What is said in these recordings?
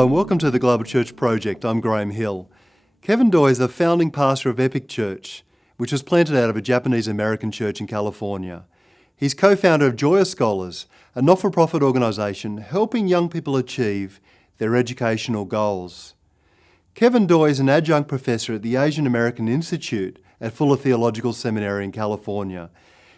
Hello and welcome to the GlobalChurch Project. I'm Graham Hill. Kevin Doi is the founding pastor of Epic Church, which was planted out of a Japanese-American church in California. He's co-founder of JOYA Scholars, a not-for-profit organisation helping young people achieve their educational goals. Kevin Doi is an adjunct professor at the Asian American Institute at Fuller Theological Seminary in California.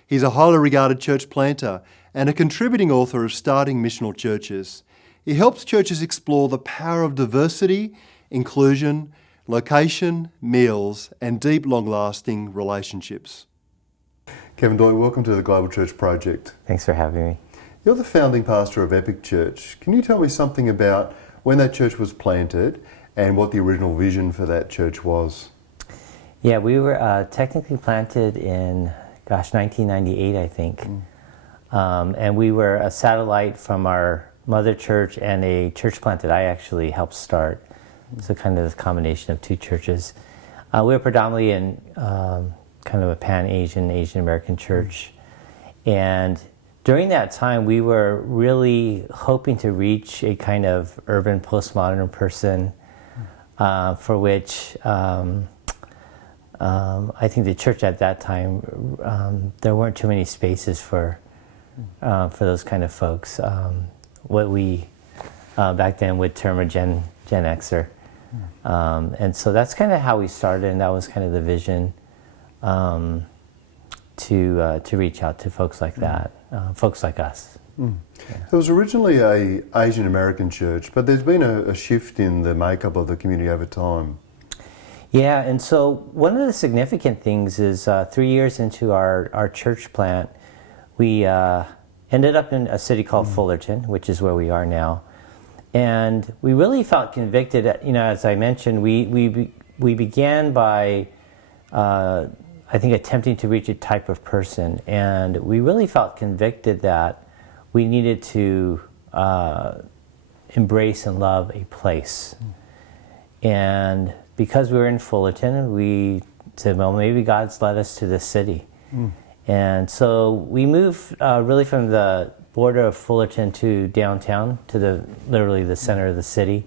He's a highly regarded church planter and a contributing author of Starting Missional Churches. He helps churches explore the power of diversity, inclusion, location, meals, and deep, long-lasting relationships. Kevin Doi, welcome to the GlobalChurch Project. Thanks for having me. You're the founding pastor of Epic Church. Can you tell me something about when that church was planted and what the original vision for that church was? Yeah, we were technically planted in, 1998, I think. And we were a satellite from our mother church and a church plant that I actually helped start. So kind of this combination of two churches. We were predominantly in kind of a Pan-Asian, Asian-American church. And during that time, we were really hoping to reach a kind of urban postmodern person for which I think the church at that time, there weren't too many spaces for those kind of folks. What we back then would term a Gen Xer. And so that's kind of how we started, and that was kind of the vision to reach out to folks like that, folks like us. It was originally an Asian American church, but there's been a shift in the makeup of the community over time. Yeah, and so one of the significant things is 3 years into our church plant, we ended up in a city called Fullerton, which is where we are now. And we really felt convicted, as I mentioned, we began by, I think, attempting to reach a type of person. And we really felt convicted that we needed to embrace and love a place. And because we were in Fullerton, we said, well, maybe God's led us to this city. And so we moved really from the border of Fullerton to downtown, to literally the center of the city.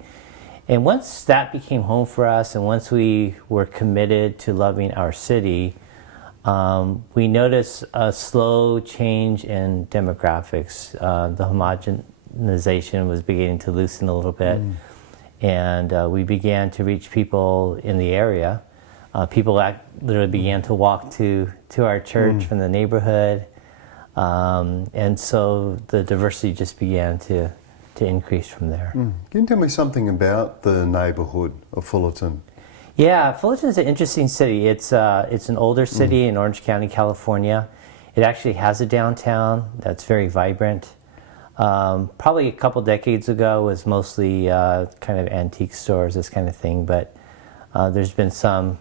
And once that became home for us, and once we were committed to loving our city, we noticed a slow change in demographics. The homogenization was beginning to loosen a little bit. And we began to reach people in the area. People literally began to walk to our church from the neighborhood. And so the diversity just began to increase from there. Can you tell me something about the neighborhood of Fullerton? Yeah, Fullerton is an interesting city. It's an older city in Orange County, California. It actually has a downtown that's very vibrant. Probably a couple decades ago was mostly kind of antique stores, this kind of thing, but there's been some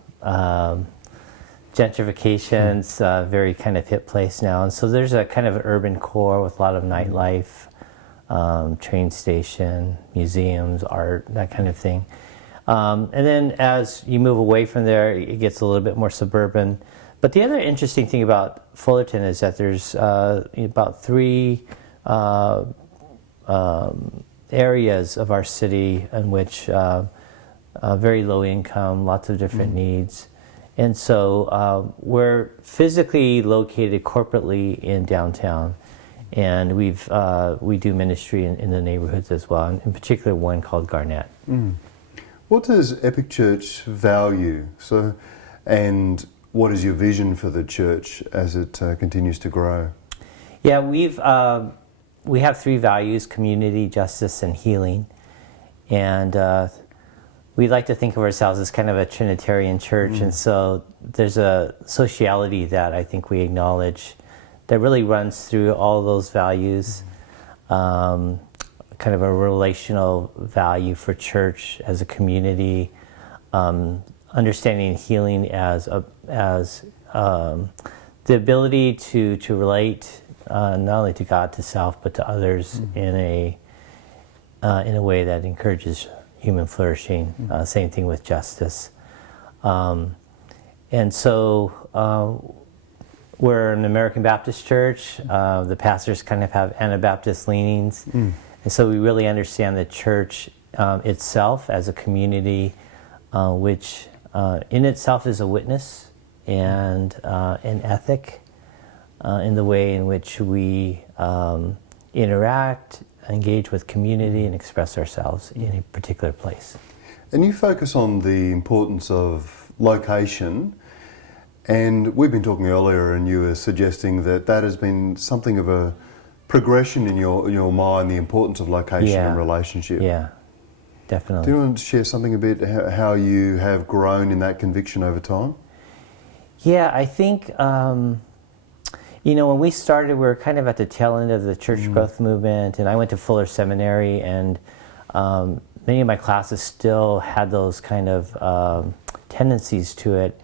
gentrifications, very kind of hip place now. And so there's a kind of urban core with a lot of nightlife, train station, museums, art, that kind of thing. And then as you move away from there, it gets a little bit more suburban. But the other interesting thing about Fullerton is that there's about three areas of our city in which very low income, lots of different needs. And so we're physically located corporately in downtown, and we do ministry in the neighborhoods as well, and in particular one called Garnet. What does Epic Church value? And what is your vision for the church as it continues to grow? Yeah, we have three values: community, justice, and healing. And we like to think of ourselves as kind of a Trinitarian church, and so there's a sociality that I think we acknowledge that really runs through all those values. Kind of a relational value for church as a community, understanding healing as the ability to relate not only to God, to self, but to others in a way that encourages human flourishing. Same thing with justice. And so we're an American Baptist church. The pastors kind of have Anabaptist leanings. And so we really understand that church itself as a community, which in itself is a witness and an ethic in the way in which we interact, engage with community, and express ourselves in a particular place. And you focus on the importance of location, and we've been talking earlier, and you were suggesting that that has been something of a progression in your mind, the importance of location and relationship. Yeah, definitely. Do you want to share something about how you have grown in that conviction over time? Yeah, I think, when we started, we were kind of at the tail end of the church growth movement, and I went to Fuller Seminary, and many of my classes still had those kind of tendencies to it.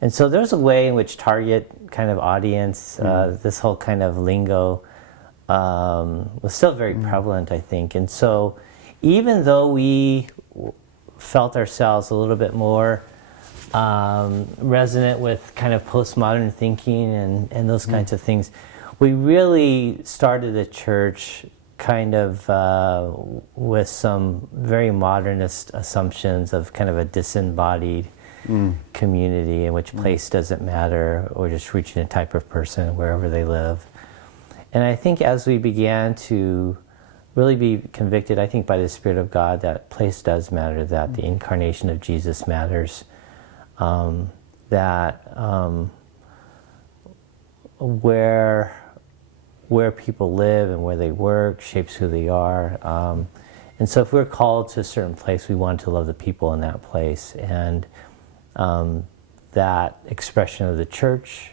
And so there's a way in which target kind of audience, this whole kind of lingo, was still very prevalent, I think. And so even though we felt ourselves a little bit more resonant with kind of postmodern thinking and those kinds of things, we really started the church kind of with some very modernist assumptions of kind of a disembodied community in which place doesn't matter, or just reaching a type of person wherever they live. And I think as we began to really be convicted, I think by the Spirit of God, that place does matter, that the incarnation of Jesus matters, that where people live and where they work shapes who they are. And so if we're called to a certain place, we want to love the people in that place. And that expression of the church,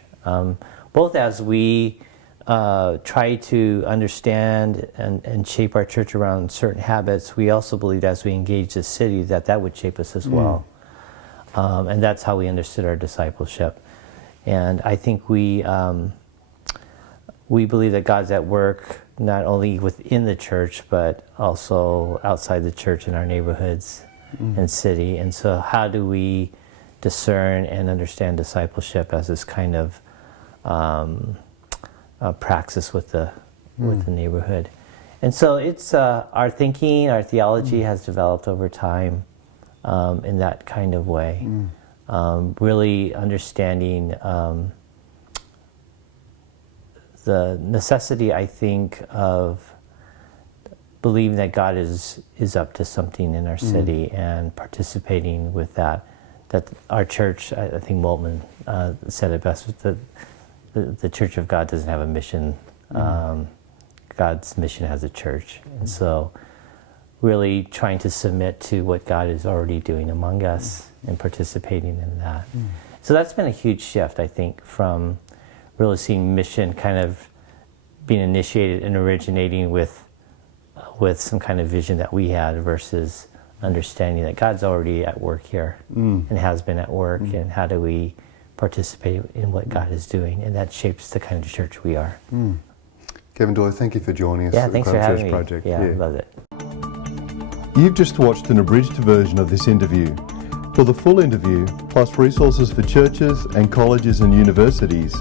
both as we try to understand and shape our church around certain habits, we also believed as we engage the city that would shape us as well. And that's how we understood our discipleship. And I think we believe that God's at work not only within the church, but also outside the church in our neighborhoods and city. And so how do we discern and understand discipleship as this kind of praxis with the neighborhood? And so it's our thinking, our theology has developed over time in that kind of way. Really understanding the necessity, I think, of believing that God is up to something in our city and participating with that. That our church, I think Moltmann said it best, that the Church of God doesn't have a mission. God's mission has a church. And so really trying to submit to what God is already doing among us and participating in that. So that's been a huge shift, I think, from really seeing mission kind of being initiated and originating with some kind of vision that we had versus understanding that God's already at work here and has been at work, and how do we participate in what God is doing, and that shapes the kind of church we are. Kevin Doyle, thank you for joining us at the thanks for having me. Project. Yeah, I love it. You've just watched an abridged version of this interview. For the full interview, plus resources for churches and colleges and universities,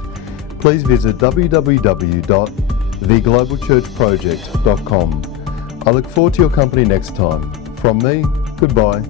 please visit www.theglobalchurchproject.com. I look forward to your company next time. From me, goodbye.